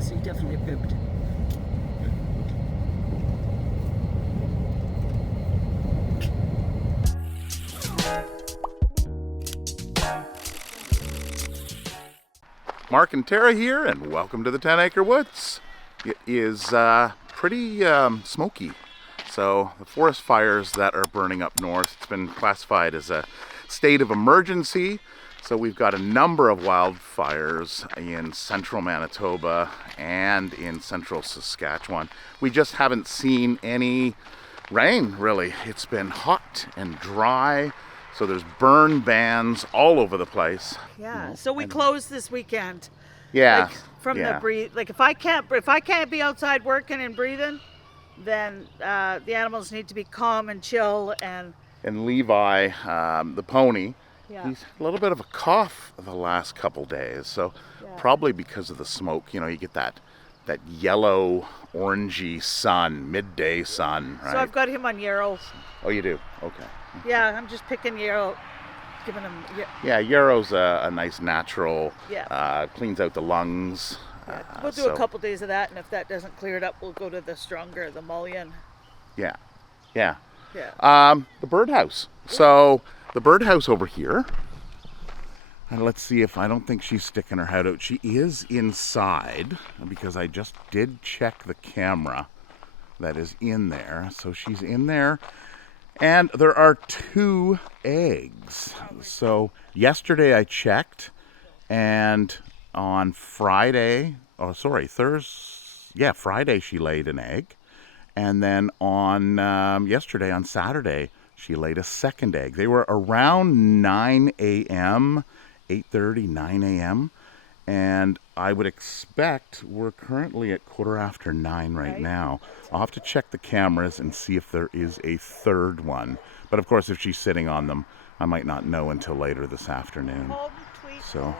does. He definitely pooped. Mark and Tara here, and welcome to the 10-acre woods. It is pretty smoky. So the forest fires that are burning up north, it's been classified as a state of emergency. So we've got a number of wildfires in central Manitoba and in central Saskatchewan. We just haven't seen any rain, really. It's been hot and dry. So there's burn bans all over the place. Yeah. So we close this weekend. Yeah. Like from the breathe. Like if I can't be outside working and breathing, then the animals need to be calm and chill. And Levi, the pony, yeah. He's a little bit of a cough the last couple days. So probably because of the smoke. You know, you get that yellow, orangey sun, midday sun. Right? So I've got him on Yarrow. Oh, you do? Okay. Yeah, I'm just picking Yarrow, giving him. Yeah, Yarrow's a nice natural. Yeah. Cleans out the lungs. We'll do a couple days of that, and if that doesn't clear it up, we'll go to the stronger, the mullion. Yeah. The birdhouse. So the birdhouse over here. And let's see if I don't think she's sticking her head out. She is inside because I just did check the camera that is in there. So she's in there. And there are 2 eggs. So yesterday I checked, and on Friday, Friday she laid an egg. And then on yesterday, on Saturday, she laid a second egg. They were around 9 a.m., 8:30, 9 a.m. And I would expect we're currently at 9:15 right now. I'll have to check the cameras and see if there is a third one. But of course, if she's sitting on them, I might not know until later this afternoon.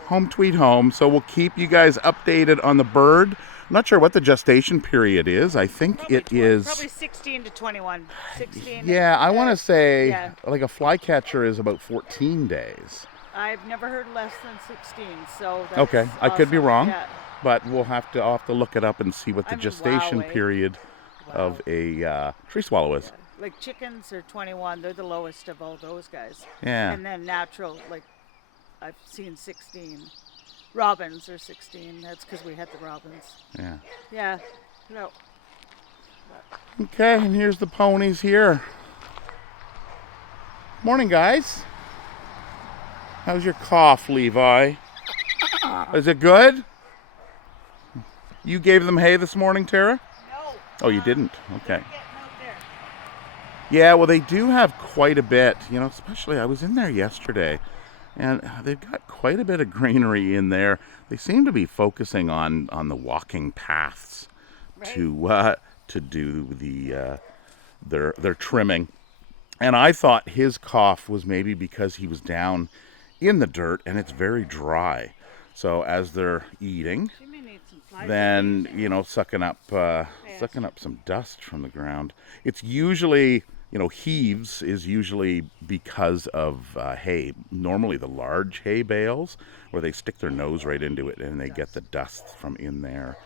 Home tweet home. So we'll keep you guys updated on the bird. I'm not sure what the gestation period is. I think probably is probably 16 to 21. 16. Yeah, I want to say like a flycatcher is about 14 days. I've never heard less than 16, so that's okay. awesome. I could be wrong, yeah. But I'll have to look it up and see what the gestation period of a tree swallow is. Yeah. Like chickens are 21; they're the lowest of all those guys. Yeah. And then natural, like I've seen 16. Robins are 16. That's because we had the robins. Yeah. Yeah. No. Okay, and here's the ponies here. Morning, guys. How's your cough, Levi? Is it good? You gave them hay this morning, Tara? No. Oh, you didn't? Okay. Yeah, well, they do have quite a bit. You know, especially I was in there yesterday, and they've got quite a bit of greenery in there. They seem to be focusing on the walking paths to do their trimming. And I thought his cough was maybe because he was down in the dirt and it's very dry. So as they're eating, then sucking up some dust from the ground. It's usually heaves is usually because of hay. Normally the large hay bales where they stick their nose right into it and they get the dust from in there.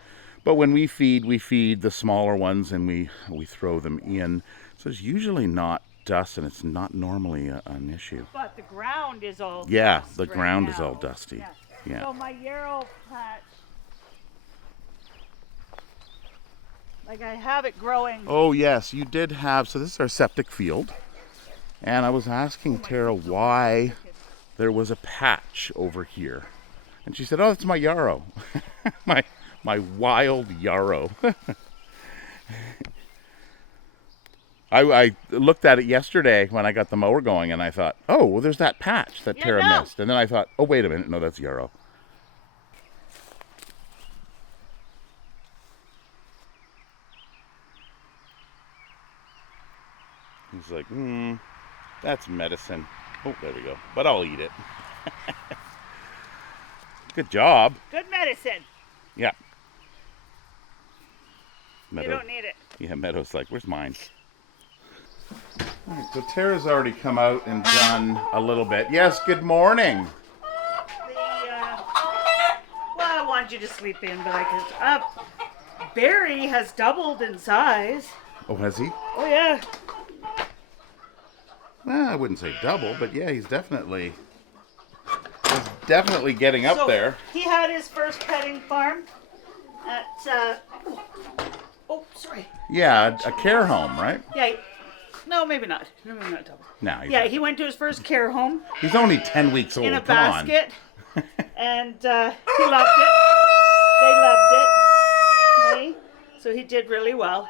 But when we feed the smaller ones and we throw them in. So it's usually not dust, and it's not normally an issue. But the ground is all dust the right ground now. is all dusty. Yeah. So my yarrow patch, like I have it growing. Oh yes, you did have. So this is our septic field, and I was asking Tara why there was a patch over here, and she said, "Oh, that's my yarrow, my wild yarrow." I looked at it yesterday when I got the mower going, and I thought, oh, well, there's that patch that Tara missed. And then I thought, oh, wait a minute. No, that's yarrow. He's like, that's medicine. Oh, there we go. But I'll eat it. Good job. Good medicine. Yeah. Meadow. You don't need it. Yeah, Meadow's like, where's mine? All right, so Tara's already come out and done a little bit. Yes, good morning. Well, I want you to sleep in, but I could. Barry has doubled in size. Oh, has he? Oh yeah. Well, I wouldn't say double, but yeah, he's definitely getting up there. He had his first petting farm at. Oh, sorry. Yeah, a care home, right? Yeah. No, maybe not. No, maybe not double. No. Yeah, he went to his first care home. He's only 10 weeks old. In a Come on. basket. And he loved it. They loved it. Okay? So he did really well.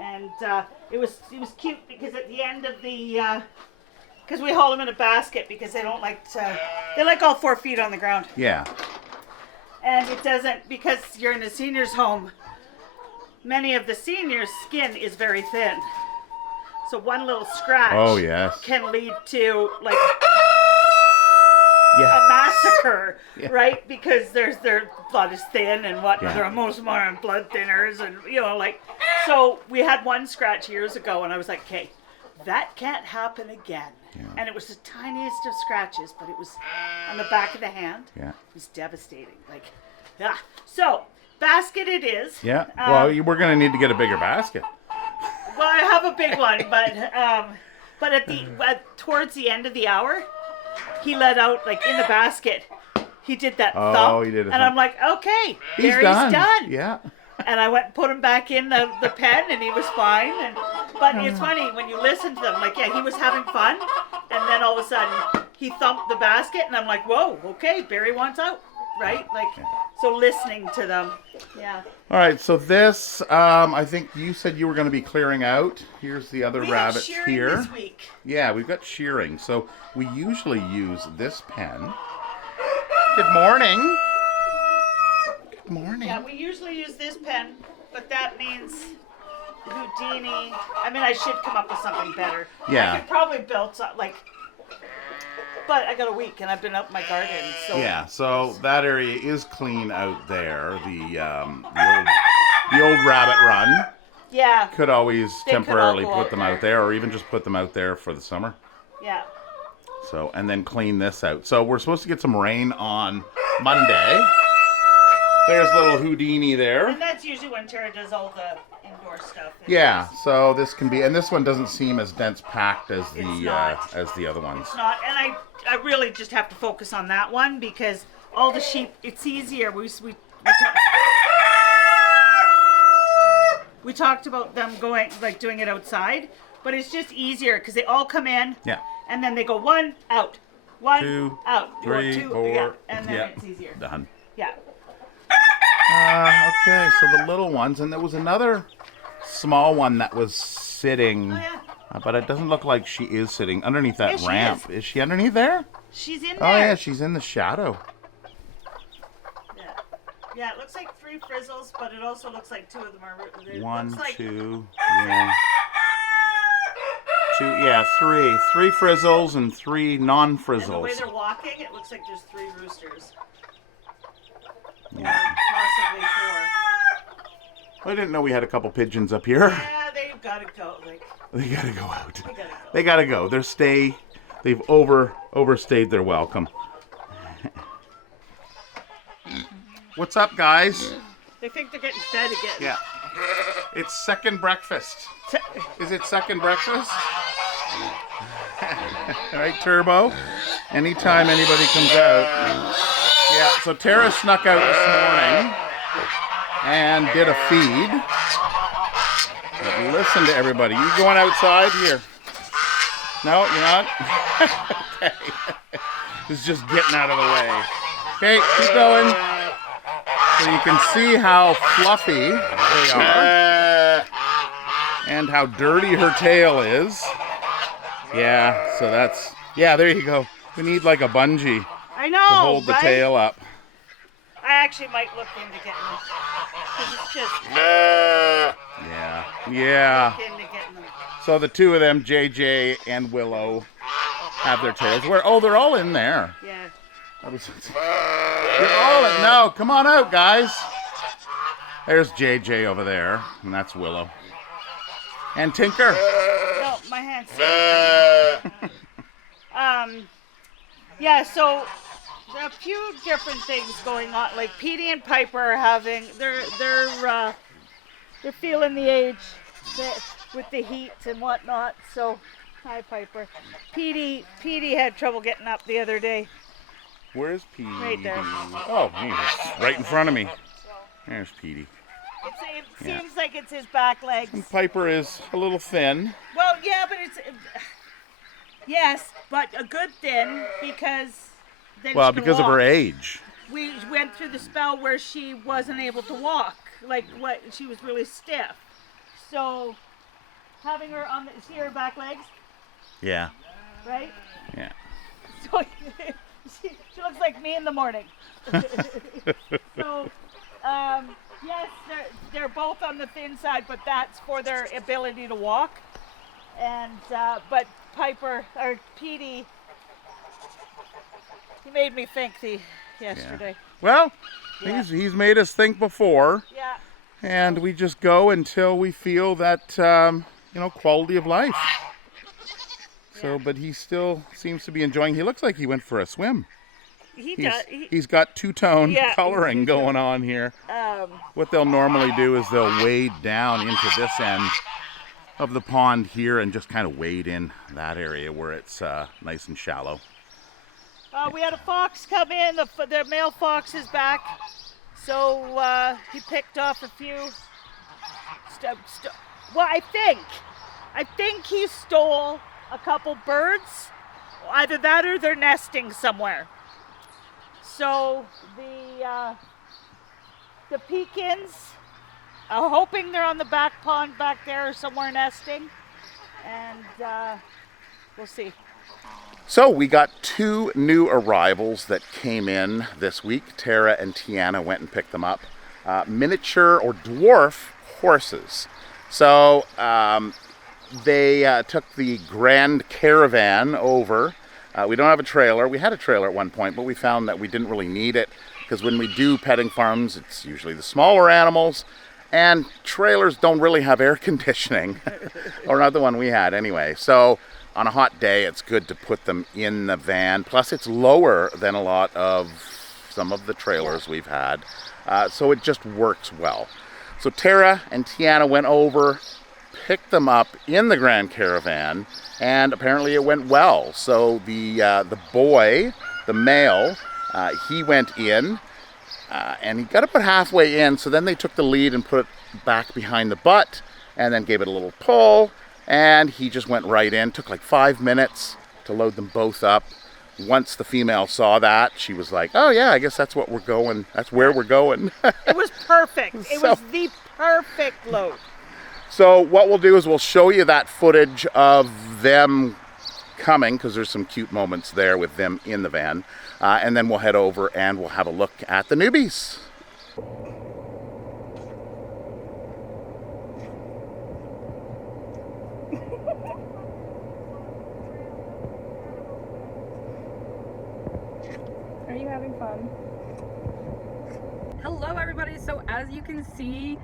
And it was cute because at the end of the because we hold them in a basket because they don't like to, they like all 4 feet on the ground. Yeah. And it doesn't, because you're in a senior's home, many of the seniors' skin is very thin. So one little scratch can lead to like a massacre, right? Because their blood is thin and whatnot. They're most more on blood thinners and so we had one scratch years ago and I was like, okay, that can't happen again. Yeah. And it was the tiniest of scratches, but it was on the back of the hand. Yeah. It was devastating. So, basket it is. Yeah. Well, we're going to need to get a bigger basket. Well, I have a big one, but at towards the end of the hour, he let out, in the basket, he did that thump. He did a and thump. I'm like, okay, he's done. Yeah. And I went and put him back in the pen, and he was fine. But it's funny, when you listen to them, he was having fun, and then all of a sudden, he thumped the basket, and I'm like, whoa, okay, Barry wants out, right? So listening to them, yeah. All right, so this, I think you said you were going to be clearing out. Here's the other rabbits here. We have shearing this week. Yeah, we've got shearing. So we usually use this pen. Good morning. Morning. Yeah, we usually use this pen, but that means Houdini. I mean, I should come up with something better. Yeah. I could probably build something but I got a week and I've been up in my garden. So yeah, so that area is clean out there. The old rabbit run. Yeah. Could always temporarily put them out there, or even just put them out there for the summer. Yeah. So, and then clean this out. So we're supposed to get some rain on Monday. There's little Houdini there. And that's usually when Tara does all the indoor stuff. Yeah, so this can be, and this one doesn't seem as dense packed as the other ones. It's not, and I really just have to focus on that one because all the sheep, it's easier. We talked about them going, doing it outside, but it's just easier because they all come in. Yeah. And then they go one out, one two, out, three, two, four, and then it's easier. Done. Yeah. Okay, so the little ones, and there was another small one that was sitting, but it doesn't look like she is sitting underneath that ramp. Is she underneath there? She's in there. Oh yeah, she's in the shadow. Yeah, it looks like 3 frizzles, but it also looks like 2 of them are. One, two, yeah. 2, yeah, 3. 3 frizzles and 3 non-frizzles. And the way they're walking, it looks like there's 3 roosters. Yeah. Possibly 4. I didn't know we had a couple pigeons up here. Yeah, they've got to go. They got to go out. They got to go. They've overstayed their welcome. What's up, guys? They think they're getting fed again. Yeah. It's second breakfast. Is it second breakfast? All right, Turbo. Anytime anybody comes out. Yeah, so Tara snuck out this morning and did a feed. But listen to everybody. You going outside here? No, you're not? Okay. It's just getting out of the way. Okay, keep going. So you can see how fluffy they are and how dirty her tail is. Yeah, so that's, there you go. We need like a bungee. I know, to hold the tail up. I actually might look into getting them. Because it's just... Yeah. Look into getting them. So the 2 of them, JJ and Willow, have their tails. They're all in there. Yeah. You're all in. No, come on out, guys. There's JJ over there, and that's Willow. And Tinker. No, my hand's... Yeah, so a few different things going on. Like Petey and Piper are having, they're feeling the age with the heat and whatnot. So, hi Piper. Petey had trouble getting up the other day. Where's Petey? Right there. Oh, he's right in front of me. There's Petey. It seems like it's his back legs. And Piper is a little thin. Well, yeah, but yes, but a good thin because then Well, she can because of walk. her age. We went through the spell where she wasn't able to walk, she was really stiff. So having her see her back legs, Yeah. right? Yeah. So she looks like me in the morning. So yes, they're both on the thin side, but that's for their ability to walk. And but Piper or Petey, he made me think yesterday. Yeah. Well, Yeah. he's made us think before, Yeah. and we just go until we feel that quality of life. So, but he still seems to be enjoying. He looks like he went for a swim. He's got two-tone coloring going on here. What they'll normally do is they'll wade down into this end of the pond here and just kind of wade in that area where it's nice and shallow. We had a fox come in. The male fox is back, so he picked off a few. Well, I think he stole a couple birds. Either that or they're nesting somewhere. So the pecans, I'm hoping they're on the back pond back there or somewhere nesting, and we'll see. So we got 2 new arrivals that came in this week. Tara and Tiana went and picked them up. Miniature or dwarf horses. So they took the grand caravan over. We don't have a trailer. We had a trailer at one point, but we found that we didn't really need it because when we do petting farms, it's usually the smaller animals, and trailers don't really have air conditioning, or not the one we had anyway. So on a hot day, it's good to put them in the van. Plus, it's lower than a lot of some of the trailers we've had, so it just works well. So Tara and Tiana went over, picked them up in the Grand Caravan, and apparently it went well. So the boy, the male, he went in, and he got about halfway in, so then they took the lead and put it back behind the butt, and then gave it a little pull, and he just went right in. Took like 5 minutes to load them both up. Once the female saw that, she was like, oh yeah, I guess that's what we're going, that's where we're going. It was perfect. It was the perfect load. So what we'll do is we'll show you that footage of them coming, because there's some cute moments there with them in the van, and then we'll head over and we'll have a look at the newbies. Are you having fun? Hello everybody, so as you can see,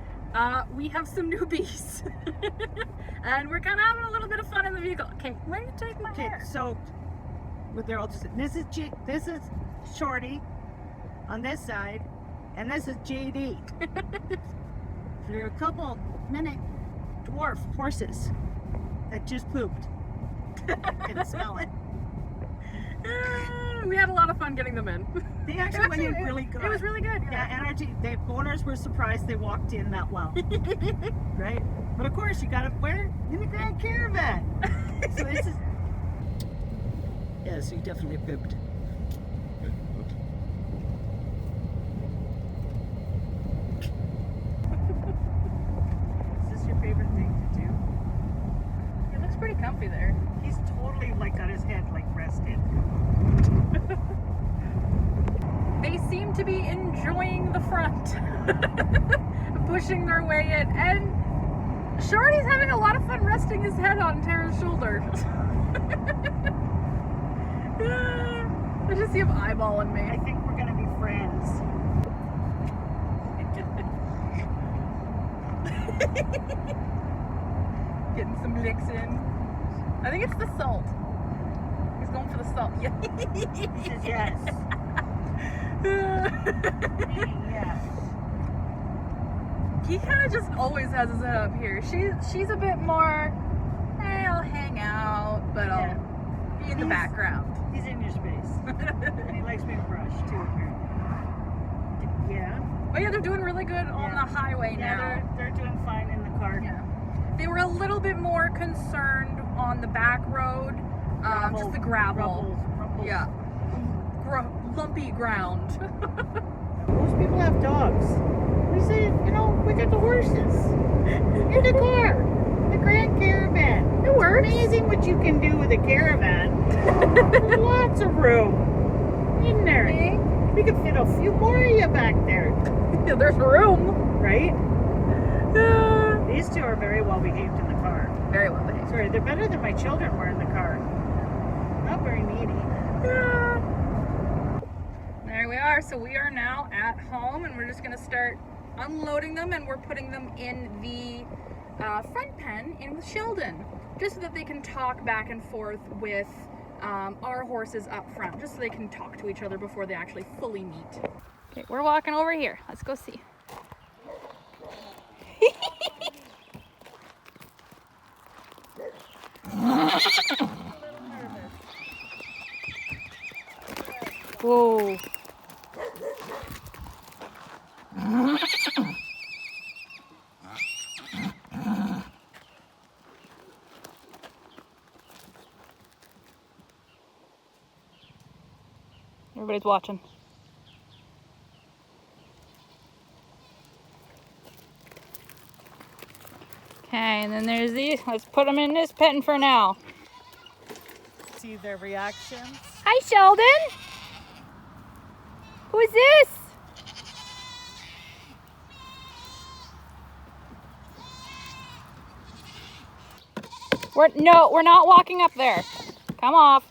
we have some newbies. And we're kind of having a little bit of fun in the vehicle. Okay, where do you take my hair? So they're all just, this is Shorty on this side, and this is JD. There are a couple mini dwarf horses that just pooped. Can smell it. We had a lot of fun getting them in. They actually went in really good. It was really good. Yeah, energy. The owners were surprised they walked in that well. Right? But of course, you gotta wear in the Grand Caravan. So this is. Yeah, so you definitely pooped. Is this your favorite thing to do? It looks pretty comfy there. He's totally like got his head like rested. They seem to be enjoying the front, pushing their way in, and Shorty's having a lot of fun resting his head on Tara's shoulder. I just see him eyeballing me. I think we're gonna be friends. Getting some licks in. I think it's the salt. He's going for the salt. Yeah. He says yes. Yes. He kind of just always has his head up here. She's a bit more, hey, I'll hang out, but I'll be in the background. He's in your space. And he likes being brushed too, apparently. Yeah. Oh yeah, they're doing really good on the highway now. Yeah, they're doing fine in the car. Yeah. They were a little bit more concerned on the back road, just the gravel. Rumbles. Yeah. Lumpy ground. Most people have dogs. We say, you know, we got the horses. In the car. The Grand Caravan. It works. It's amazing what you can do with a caravan. There's lots of room in there. Okay. We could fit a few more of you back there. There's room. Right? These two are very well behaved in the car. Very well behaved. Sorry, they're better than my children were in the car. Not very needy. There we are. So we are now at home, and we're just going to start unloading them, and we're putting them in the front pen in with Sheldon, just so that they can talk back and forth with our horses up front, just so they can talk to each other before they actually fully meet. Okay, we're walking over here. Let's go see. Whoa. Everybody's watching. Okay, and then there's these. Let's put them in this pen for now. See their reactions. Hi, Sheldon. Who's this? We're not walking up there. Come off.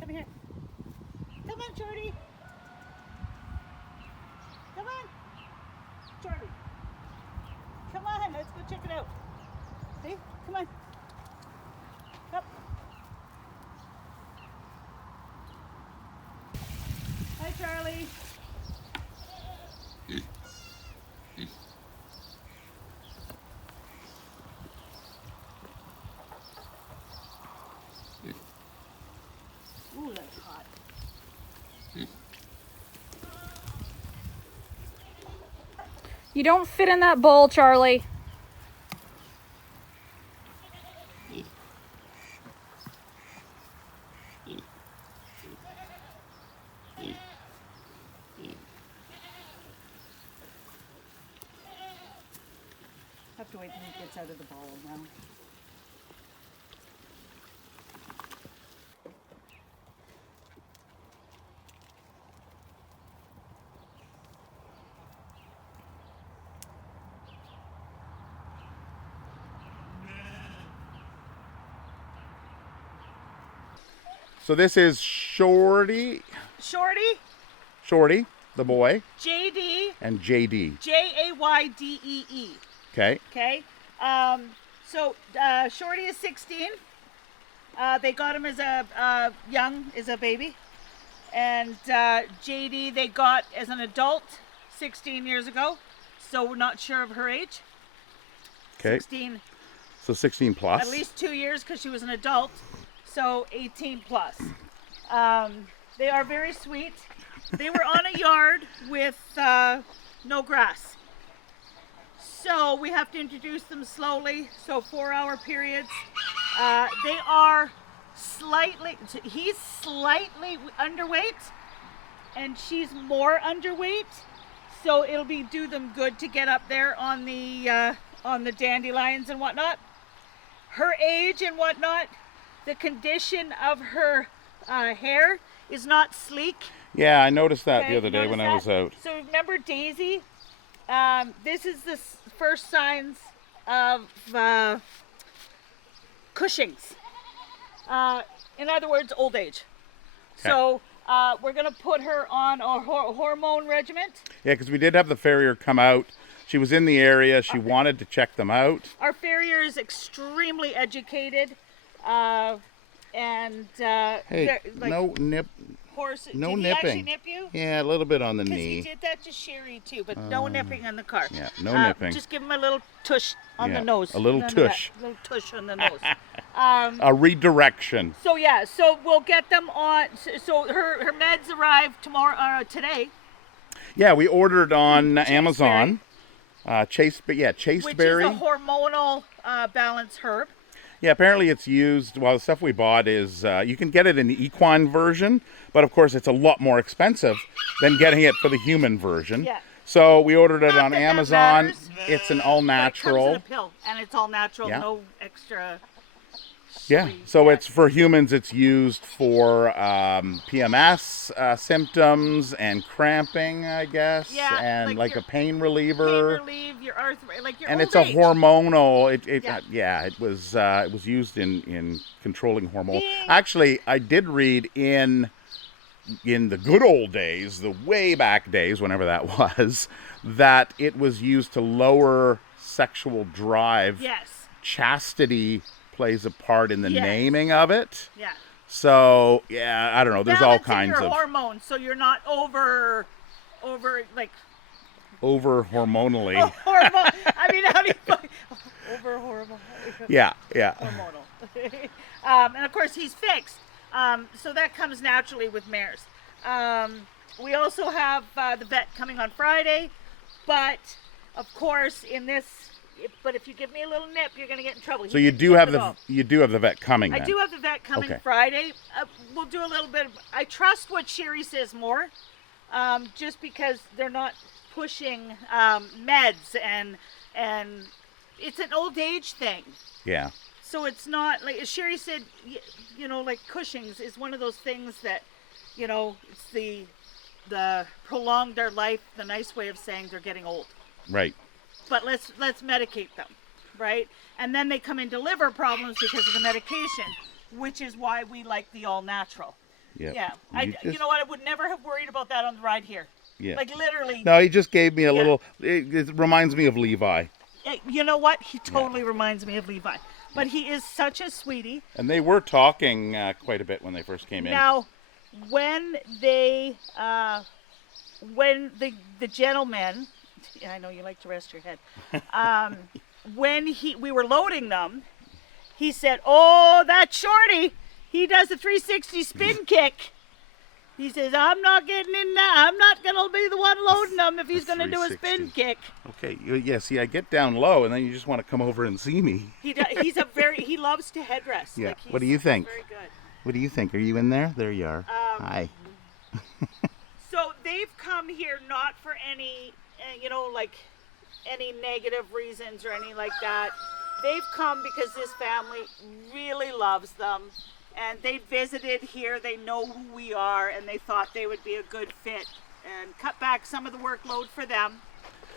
Come here. Come on, Jordy. Come on. Jordy. Come on, let's go check it out. See? Come on. Up. Hi, Charlie. Ooh, that's hot. You don't fit in that bowl, Charlie. Have to wait till he gets out of the bowl now. So this is Shorty, Shorty, the boy, JD, and JD. Jaydee. Okay. Okay. So Shorty is 16. They got him as a young, as a baby, and JD they got as an adult 16 years ago. So we're not sure of her age. Okay. 16, So 16 plus. at least 2 years because she was an adult. So 18 plus. They are very sweet. They were on a yard with no grass. So we have to introduce them slowly. So 4-hour periods. They are he's slightly underweight and she's more underweight. So it'll do them good to get up there on the dandelions and whatnot. Her age and whatnot, the condition of her hair is not sleek. Yeah, I noticed that Okay, the other day when I was out. So remember Daisy? This is the first signs of Cushing's. In other words, old age. Okay. So we're going to put her on a hormone regimen. Yeah, because we did have the farrier come out. She was in the area. She wanted to check them out. Our farrier is extremely educated. Hey, like, no nip. horse. No did he nipping. actually nip you? Yeah, a little bit on the Because knee. he did that to Sherry too, but no nipping in the car. Yeah, no nipping. Just give him a little tush on Yeah, the nose. a little None of that. tush. A little tush on the nose. A redirection. So yeah, so we'll get them on. So her meds arrive today. Yeah, we ordered on Amazon. Chaseberry. Which is a hormonal balance herb. Yeah, apparently it's used, well, the stuff we bought is, you can get it in the equine version, but of course it's a lot more expensive than getting it for the human version. Yeah. So we ordered it Not on that Amazon. matters. It's an But all-natural. it comes in a pill, and it's all natural, Yeah. no extra. Yeah, sweet. so Yeah. it's for humans, it's used for PMS symptoms and cramping, I guess, Yeah, and like like your a pain pain reliever. relief, your arthritis, like your And old it's a age. hormonal. Yeah. It was used in controlling hormone. Ding. Actually, I did read in the good old days, the way back days, whenever that was, that it was used to lower sexual drive. Yes. Chastity plays a part in the Yes. naming of it. Yeah. So yeah, I don't know. There's all Balancing kinds your of hormones, so you're not over like over hormonally. hormone. I mean, how do you over hormone? Yeah. Hormonal. And of course, he's fixed. So that comes naturally with mares. We also have the vet coming on Friday, but of course, but if you give me a little nip, you're going to get in trouble. So you do have the vet coming. I Then. do have the vet coming Okay. Friday. We'll do a little bit of. I trust what Sherry says more, just because they're not pushing meds and it's an old age thing. Yeah. So it's not like Sherry said, like Cushing's is one of those things that, it's the prolonged their life. The nice way of saying they're getting old. Right. But let's medicate them, right? And then they come into liver problems because of the medication, which is why we like the all natural. Yeah. Yeah. You know what? I would never have worried about that on the ride here. Yeah. Like literally. No, he just gave me a little. It reminds me of Levi. You know what? He totally reminds me of Levi. But he is such a sweetie. And they were talking quite a bit when they first came in. Now, when the gentleman, I know you like to rest your head. When we were loading them, he said, "Oh, that shorty, he does a 360 spin kick." He says, "I'm not getting in that. I'm not gonna be the one loading them if he's gonna do a spin 360. kick." Okay. Yeah. See, I get down low, and then you just want to come over and see me. He loves to headrest. Yeah. Like, What do you think? Very good. What do you think? Are you in there? There you are. Hi. So they've come here not for any, like any negative reasons or any like that. They've come because this family really loves them, and they visited here. They know who we are, and they thought they would be a good fit and cut back some of the workload for them.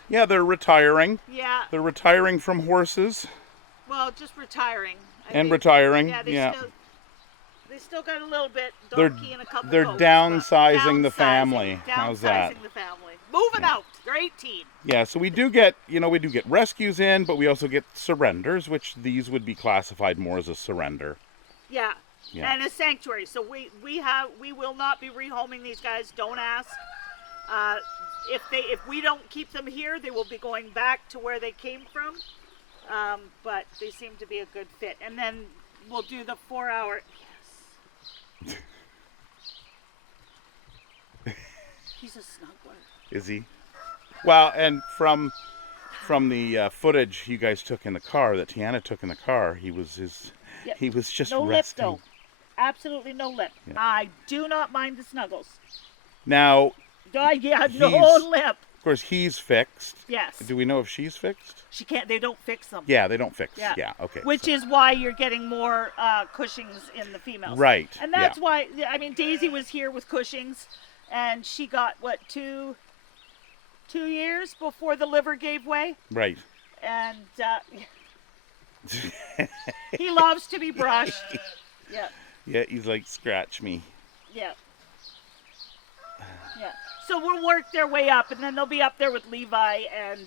Yeah, they're retiring. Yeah, They're retiring from horses well, just retiring. retiring. Yeah, they still got a little bit They're donkey and a couple they're goats, downsizing the downsizing- family. How's that? Downsizing the family. Moving out. They're 18. Yeah, so we do get rescues in, but we also get surrenders, which these would be classified more as a surrender. Yeah. Yeah. And a sanctuary. So we will not be rehoming these guys. Don't ask. If we don't keep them here, they will be going back to where they came from. But they seem to be a good fit. And then we'll do the 4-hour. Yes. He's a snuggler. Is he? Well, and from from the footage you guys took in the car, that Tiana took in the car, he was Yep. he was just No resting. lip, though. Absolutely no lip. Yeah. I do not mind the snuggles. Now, Yeah, no He's- lip. of course, he's fixed. Yes. Do we know if she's fixed? She can't. They don't fix them. Yeah, they don't fix. Yeah. Yeah, okay. Which is why you're getting more Cushings in the females. Right. And that's yeah. why, I mean, Daisy was here with Cushings, and she got, what, two years before the liver gave way? Right. And he loves to be brushed. Yeah, Yeah, he's like, scratch me. yeah. Yeah. So we'll work their way up, and then they'll be up there with Levi and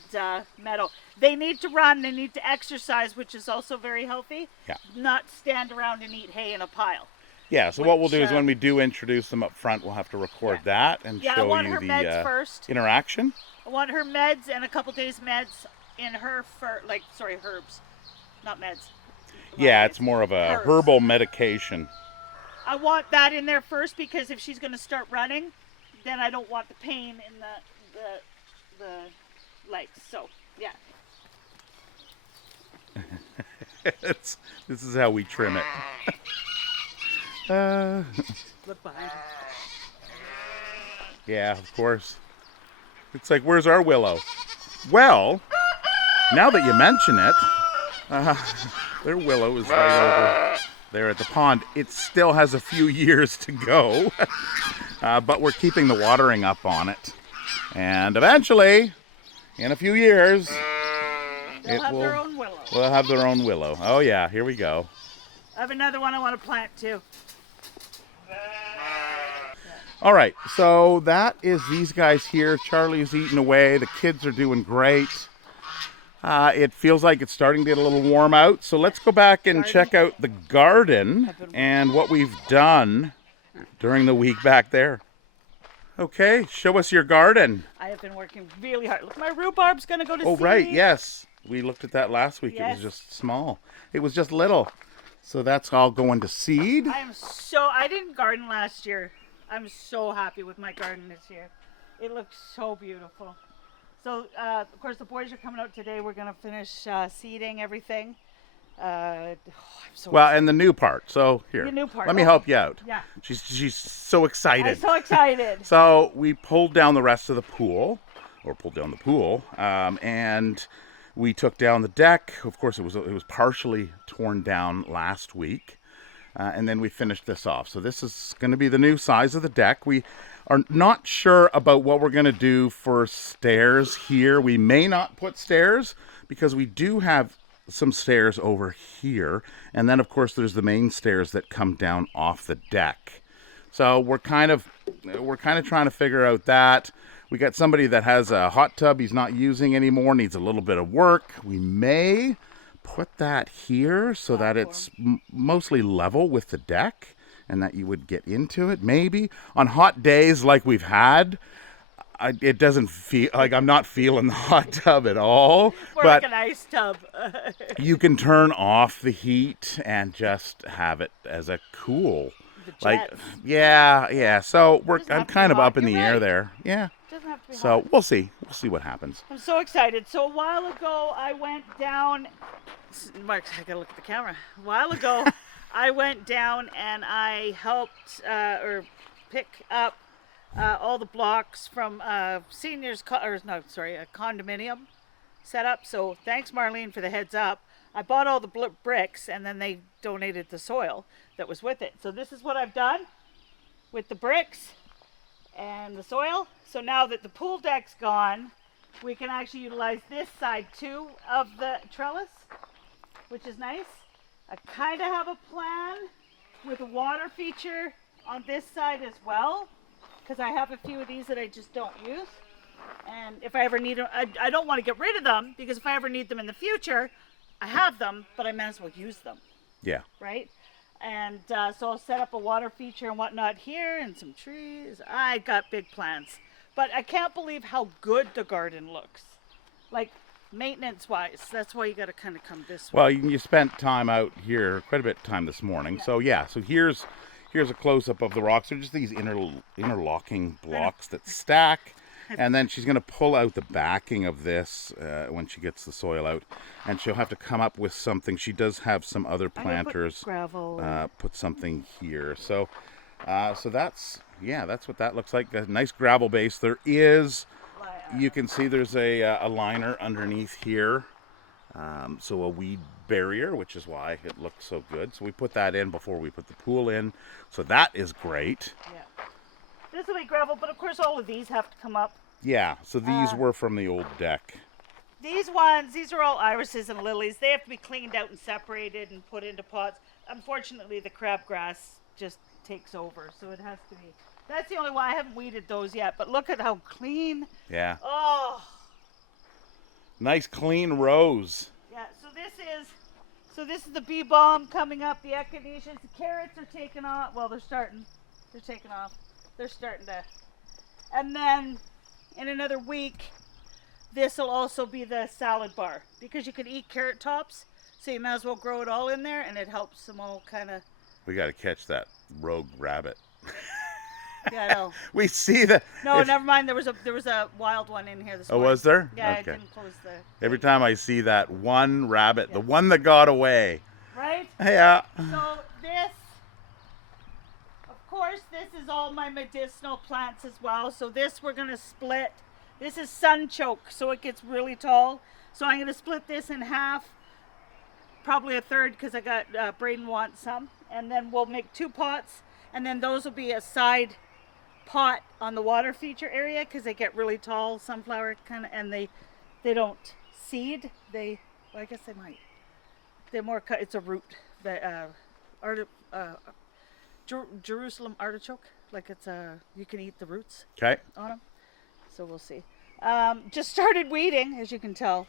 Meadow. They need to run, they need to exercise, which is also very healthy. Yeah. Not stand around and eat hay in a pile. Yeah, so what we'll do Which, is when we do introduce them up front, we'll have to record that and Yeah, I show want you her the meds first. interaction. I want her meds and a couple days meds in her herbs, not meds. Yeah, it's more of a Herbs. herbal medication. I want that in there first because if she's going to start running, then I don't want the pain in the legs. So, yeah. This is how we trim it. Look behind her. Yeah, of course. It's like, where's our Willow? Well, now that you mention it, their Willow is right over there at the pond. It still has a few years to go, but we're keeping the watering up on it. And eventually, in a few years, They'll have their own willow. We'll have their own Willow. Oh yeah, here we go. I have another one I want to plant too. All right, so that is these guys here. Charlie's eating away. The kids are doing great. It feels like it's starting to get a little warm out. So let's go back and check out the garden and what we've done during the week back there. Okay, show us your garden. I have been working really hard. Look, my rhubarb's going to go to seed. Oh, right, yes. We looked at that last week. It Yes. was just small. It was just little. So that's all going to seed. I didn't garden last year. I'm so happy with my garden this year. It looks so beautiful. So, of course, the boys are coming out today. We're going to finish seeding everything. I'm so Well, and the new part. So here, The new part, let me okay. help you out. Yeah. She's so excited. I'm so excited. So we pulled down the rest of the pool, and we took down the deck. Of course, it was partially torn down last week, and then we finished this off. So this is going to be the new size of the deck. We are not sure about what we're going to do for stairs here. We may not put stairs because we do have some stairs over here, and then of course there's the main stairs that come down off the deck. So we're kind of trying to figure out that. We got somebody that has a hot tub he's not using anymore, needs a little bit of work. We may put that here so that it's mostly level with the deck and that you would get into it. Maybe on hot days like we've had, it doesn't feel like I'm not feeling the hot tub at all. We're but like an ice tub. you can turn off the heat and just have it as a cool. Like, jets. yeah. So Doesn't I'm have to be kind of hot. up in the You're air right. there. Yeah. Doesn't have to be So hot. we'll see what happens. I'm so excited. So a while ago, I went down. Mark, I gotta look at the camera. A while ago, I went down and I helped pick up all the blocks from a condominium setup. So thanks, Marlene, for the heads up. I bought all the bricks and then they donated the soil that was with it. So this is what I've done with the bricks and the soil. So now that the pool deck's gone, we can actually utilize this side too of the trellis, which is nice. I kind of have a plan with a water feature on this side as well, because I have a few of these that I just don't use. And if I ever need them, I don't want to get rid of them, because if I ever need them in the future, I have them, but I might as well use them, Yeah. right? And so I'll set up a water feature and whatnot here and some trees. I got big plans. But I can't believe how good the garden looks. Like, maintenance-wise, that's why you got to kind of come this way. Well, you spent time out here, quite a bit of time this morning. So yeah. So here's a close-up of the rocks. They're just these interlocking blocks that stack. And then she's going to pull out the backing of this when she gets the soil out. And she'll have to come up with something. She does have some other planters. Gravel. Put something here. So that's what that looks like. A nice gravel base. There is, you can see there's a liner underneath here. So a weed barrier, which is why it looks so good. So we put that in before we put the pool in. So that is great. Yeah. This will be gravel, but of course all of these have to come up. Yeah, so these were from the old deck. These ones, these are all irises and lilies. They have to be cleaned out and separated and put into pots. Unfortunately, the crabgrass just takes over, so it has to be. That's the only why I haven't weeded those yet, but look at how clean. Yeah. Oh. Nice clean rows. Yeah, so this is the bee balm coming up, the echinaceas. The carrots are taking off. Well, they're taking off. They're starting to. And then in another week, this will also be the salad bar because you can eat carrot tops. So you might as well grow it all in there, and it helps them all kind of. We got to catch that rogue rabbit. Yeah, I know. We see that. No, never mind. There was a wild one in here this morning. Oh, was there? Yeah, okay. I didn't close the. Every time I see that one rabbit, the one that got away. Right? Yeah. So this, of course, this is all my medicinal plants as well. So this we're going to split. This is sunchoke, so it gets really tall. So I'm going to split this in half, probably a third because I got Braden wants some. And then we'll make 2 pots. And then those will be a side pot on the water feature area because they get really tall, sunflower kind of, and they don't seed. Well, I guess they might. They're more cut. It's a root. Jerusalem artichoke. Like it's you can eat the roots. Okay. On them. So we'll see. Just started weeding, as you can tell.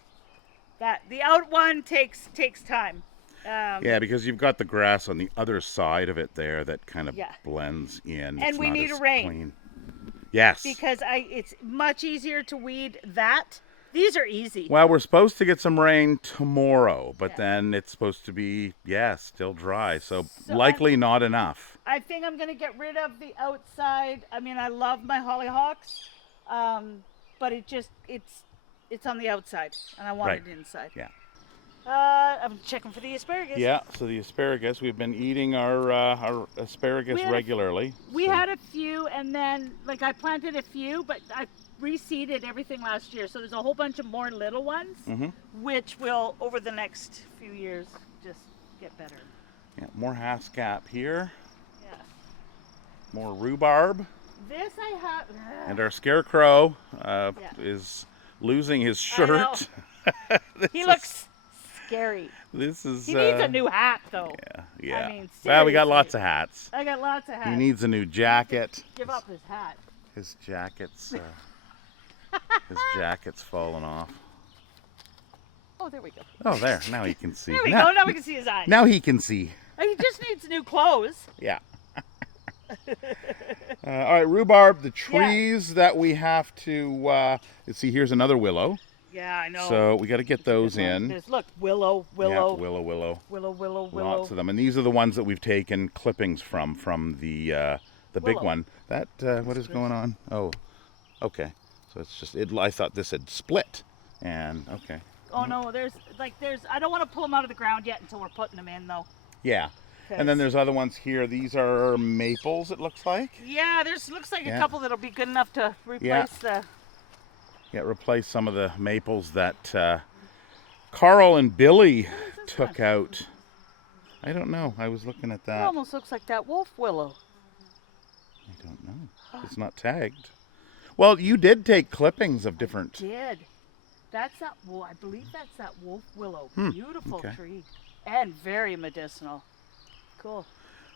That the out one takes time. Yeah, because you've got the grass on the other side of it there that kind of blends in. And we need a rain. Clean. Yes. Because it's much easier to weed that. These are easy. Well, we're supposed to get some rain tomorrow, but then it's supposed to be, still dry. So likely not enough. I think I'm going to get rid of the outside. I mean, I love my hollyhocks, but it's on the outside, and I want it inside. Yeah. I'm checking for the asparagus. Yeah, so the asparagus, we've been eating our asparagus regularly. We had a few, and then, I planted a few, but I reseeded everything last year. So there's a whole bunch of more little ones, which will, over the next few years, just get better. Yeah, more haskap here. Yeah. More rhubarb. This I have. And our scarecrow is losing his shirt. He looks scary. He needs a new hat, though. Yeah. I mean, well, we got lots of hats. I got lots of hats. He needs a new jacket. Give up his hat. His jacket's falling off. Oh, there we go. Oh, there. Now he can see. There we go. Now we can see his eyes. Now he can see. He just needs new clothes. Yeah. All right, rhubarb. The trees that we have to see. Here's another willow. Yeah, I know. So we got to get those in. Look, willow. Yeah, willow. Lots of them, and these are the ones that we've taken clippings from the big one. That what is going on? Oh, okay. So it's just I thought this had split, and okay. Oh no, there's I don't want to pull them out of the ground yet until we're putting them in though. Yeah. And then there's other ones here. These are maples, it looks like. Yeah, looks like a couple that'll be good enough to replace the. Yeah, replace some of the maples that Carl and Billy took out. I don't know. I was looking at that. It almost looks like that wolf willow. I don't know. It's not tagged. Well, you did take clippings of different. I did. That's that. Well, I believe that's that wolf willow. Beautiful tree, and very medicinal. Cool.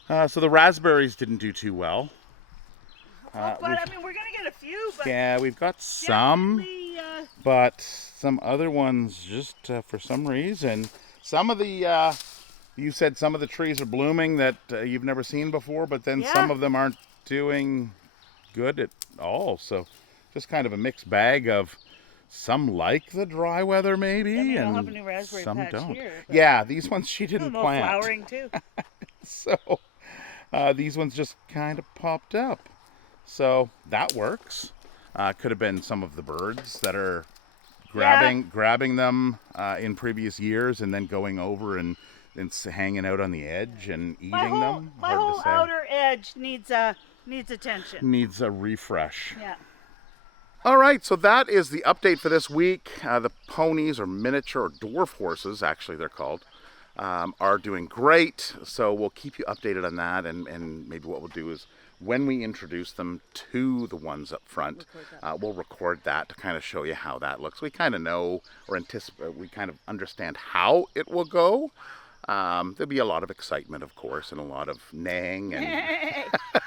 So the raspberries didn't do too well. But I mean, we're gonna get a few. But yeah, we've got some, but some other ones just for some reason. Some of the, you said some of the trees are blooming that you've never seen before, but then some of them aren't doing good at all. So just kind of a mixed bag of some like the dry weather maybe, and I'll have a new raspberry some patch don't. Here, yeah, these ones she didn't plant. Flowering too. So these ones just kind of popped up. So that works. Could have been some of the birds that are grabbing them in previous years and then going over and hanging out on the edge and eating them. My whole outer edge needs attention. Needs a refresh. Yeah. All right, so that is the update for this week. The ponies, or miniature or dwarf horses, actually they're called, are doing great. So we'll keep you updated on that, and maybe what we'll do is when we introduce them to the ones up front, we'll record that to kind of show you how that looks. We kind of know or anticipate, we kind of understand how it will go. There'll be a lot of excitement, of course, and a lot of neighing and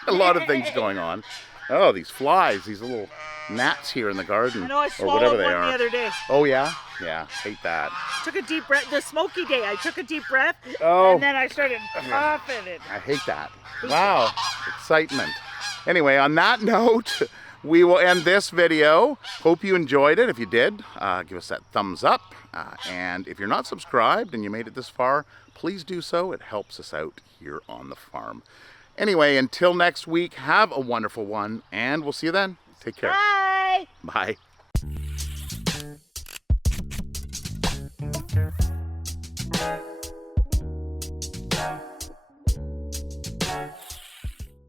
a lot of things going on. Oh, these flies, these little gnats here in the garden. I know, I swallowed one the other day. Oh, yeah? Yeah, hate that. Took a deep breath. The smoky day, I took a deep breath, Oh. and then I started coughing it. I hate that. Wow, excitement. Anyway, on that note, we will end this video. Hope you enjoyed it. If you did, give us that thumbs up. And if you're not subscribed and you made it this far, please do so. It helps us out here on the farm. Anyway, until next week, have a wonderful one, and we'll see you then. Take care. Bye. Bye.